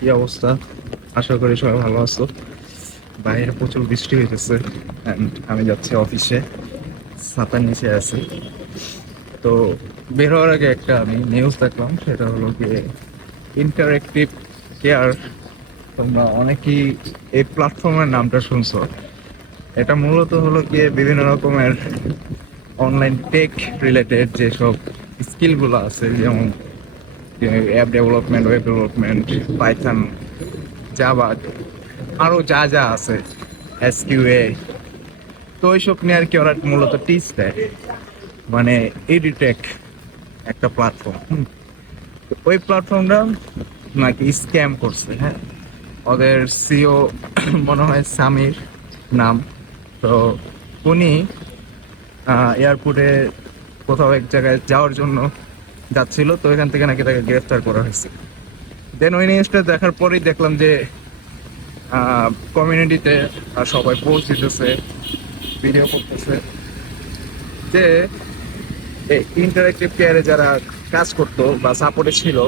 কি অবস্থা? আশা করি সবাই ভালো আছো। বাইরে প্রচুর বৃষ্টি হইতেছে and আমি যাচ্ছি অফিসে, ছাতার নিচে আছি। তো বের হওয়ার আগে একটা আমি নিউজ দেখলাম, সেটা হলো গিয়ে ইন্টারেক্টিভ কেয়ার। তোমরা অনেকেই এই প্ল্যাটফর্মের নামটা শুনছো। এটা মূলত হলো গিয়ে বিভিন্ন রকমের অনলাইন টেক রিলেটেড যেসব স্কিলগুলো আছে, যেমন app development, web development, Python, Java, আরো যা যা আছে, এসকিউএ। তো ওইসব নিয়ে আর কি ওরা মূলত টিচ দেয়, মানে এডিটেক একটা প্ল্যাটফর্ম। ওই প্ল্যাটফর্মটা নাকি স্ক্যাম করছে, হ্যাঁ। ওদের সিও মনে হয় সামির নাম। তো উনি এয়ারপোর্টে কোথাও এক জায়গায় যাওয়ার জন্য যাচ্ছিল, তো এখান থেকে নাকি তাকে গ্রেফতার করা হয়েছে। দেন ওই নিউজটা দেখার পরেই দেখলাম যে কমিউনিটিতে সবাই পোস্ট দিতেছে, ভিডিও করতেছে যে এই ইন্টারেক্টিভ কেয়ারে যারা কাজ করতো বা সাপোর্টে ছিল,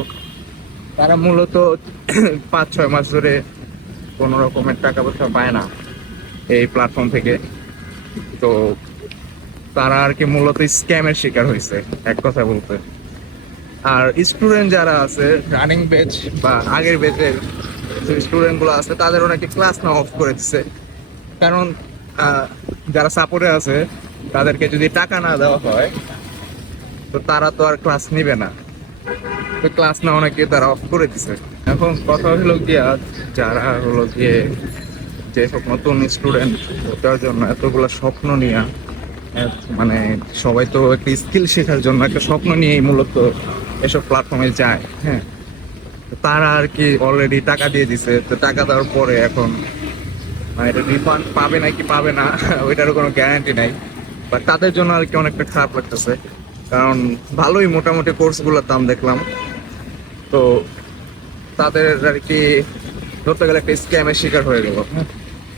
তারা মূলত 5-6 মাস ধরে কোনো রকমের টাকা পয়সা পায় না এই প্ল্যাটফর্ম থেকে। তো তারা আর কি মূলত স্ক্যামের শিকার হয়েছে এক কথা বলতে। আর স্টুডেন্ট যারা আছে রানিং ব্যাচ বা আগের ব্যাচের যে স্টুডেন্ট গুলো আছে, তাদেরও নাকি ক্লাস না অফ করে দিচ্ছে। কারণ যারা সাপোর্টে আছে তাদেরকে যদি টাকা না দেওয়া হয়, তো তারা তো আর ক্লাস নিবে না। তো ক্লাস না অনেকে তারা অফ করে দিছে। এখন কথা হলো গিয়ে যারা হলো গিয়ে যেসব নতুন স্টুডেন্ট, ওটার জন্য এতগুলো স্বপ্ন নিয়ে, মানে সবাই তো একটা স্কিল শেখার জন্য একটা স্বপ্ন নিয়েই মূলত এসব প্ল্যাটফর্মে যায়, হ্যাঁ। তো তারা আর কি অলরেডি টাকা দিয়ে দিছে, তো টাকা দেওয়ার পরে এখন মানে এটা রিফান্ড পাবে নাকি পাবে না ওইটারও কোনো গ্যারান্টি নাই। বাট তাদের জন্য আর কি অনেকটা খারাপ লাগতেছে, কারণ ভালোই মোটামুটি কোর্সগুলোর দাম দেখলাম। তো তাদের আর কি ধরতে গেলে একটা স্ক্যামের শিকার হয়ে গেল।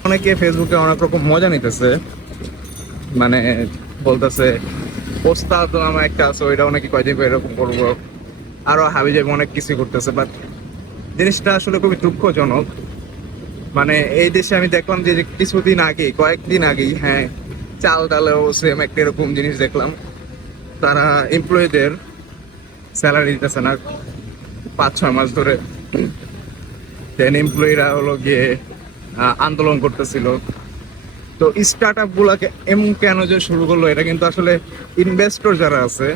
অনেকে ফেসবুকে অনেক রকম মজা নিতেছে, মানে বলতেছে ওস্তাদ তো আমার একটা আছে, ওইটা অনেকে কয়দিন এরকম করবো, আরো হাবি যাবে অনেক কিছু করতেছে। বাট জিনিসটা আসলে খুবই দুঃখজনক। মানে এই দেশে আমি দেখলাম যে কিছুদিন আগে, কয়েকদিন আগেই, হ্যাঁ, চাল ডালেও সেম একটা এরকম জিনিস দেখলাম। তারা এমপ্লয়ীদের স্যালারি দিতেছে না 5-6 মাস ধরে। দেন এমপ্লয়িরা হলো গিয়ে আন্দোলন করতেছিল। তো স্টার্ট আপ গুলাকে এমন কেন যে শুরু করলো, এটা কিন্তু আসলে ইনভেস্টর যারা আছে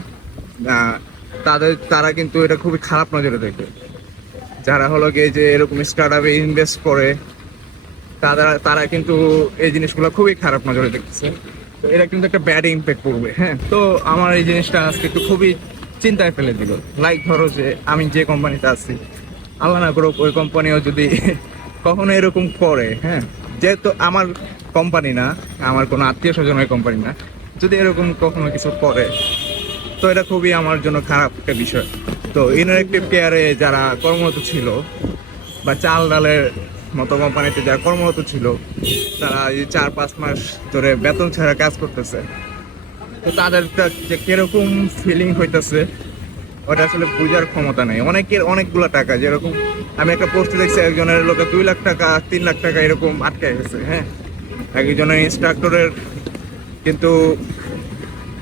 তারা কিন্তু এটা খুবই খারাপ নজরে দেখে। যারা হলো গিয়ে যে এরকম স্টার্ট আপে ইনভেস্ট করে, তারা কিন্তু এই জিনিসগুলো খুবই খারাপ নজরে দেখতেছে। তো এটা কিন্তু একটা ব্যাড ইম্প্যাক্ট পড়বে, হ্যাঁ। তো আমার এই জিনিসটা আজকে একটু খুবই চিন্তায় ফেলে দিল। লাইক ধরো যে আমি যে কোম্পানিতে আছি, আল্লাহ না করুক ওই কোম্পানিও যদি কখনো এরকম করে, হ্যাঁ, যেহেতু আমার কোম্পানি না, আমার কোনো আত্মীয় স্বজনের কোম্পানি না, যদি এরকম কখনো কিছু করে, তো এটা খুবই আমার জন্য খারাপ একটা বিষয়। তো ইন্টারেক্টিভ কেয়ারে যারা কর্মরত ছিল বা চাল ডালের মতো কোম্পানিতে যারা কর্মরত ছিল, তারা এই 4-5 মাস ধরে বেতন ছাড়া কাজ করতেছে। তো তাদের যে কিরকম ফিলিং হইতেছে, ওটা আসলে বোঝার ক্ষমতা নেই। অনেকের অনেকগুলো টাকা, যেরকম আমি একটা পোস্টে দেখছি একজনের লোকে 2 লাখ টাকা, 3 লাখ টাকা এরকম আটকে গেছে, হ্যাঁ। একজনের ইনস্ট্রাক্টরের কিন্তু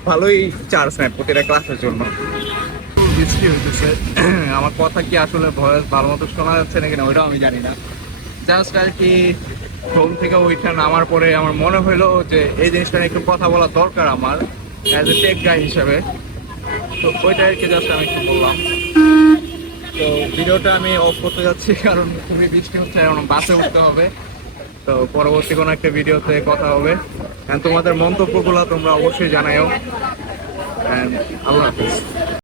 ভালোই চার্জ নেয় প্রতিটা ক্লাসের জন্য। বৃষ্টি হইতেছে, আমার কথা কি আসলে ভয়েস ভালো মতো শোনা যাচ্ছে নাকি না ওইটাও আমি জানি না। জাস্ট আর কি ঘুম থেকে ওইটা নামার পরে আমার মনে হইলো যে এই জিনিসটা নিয়ে একটু কথা বলা দরকার আমার, অ্যাজ এ টেক গাই হিসাবে। তো ওইটা আর কি জাস্ট আমি একটু বললাম। তো ভিডিওটা আমি অফ করতে যাচ্ছি, কারণ খুবই বৃষ্টি হচ্ছে, এখন বাসে উঠতে হবে। তো পরবর্তী কোনো একটা ভিডিওতে কথা হবে। তোমাদের মন্তব্যগুলো তোমরা অবশ্যই জানাও। আল্লাহ হাফিজ।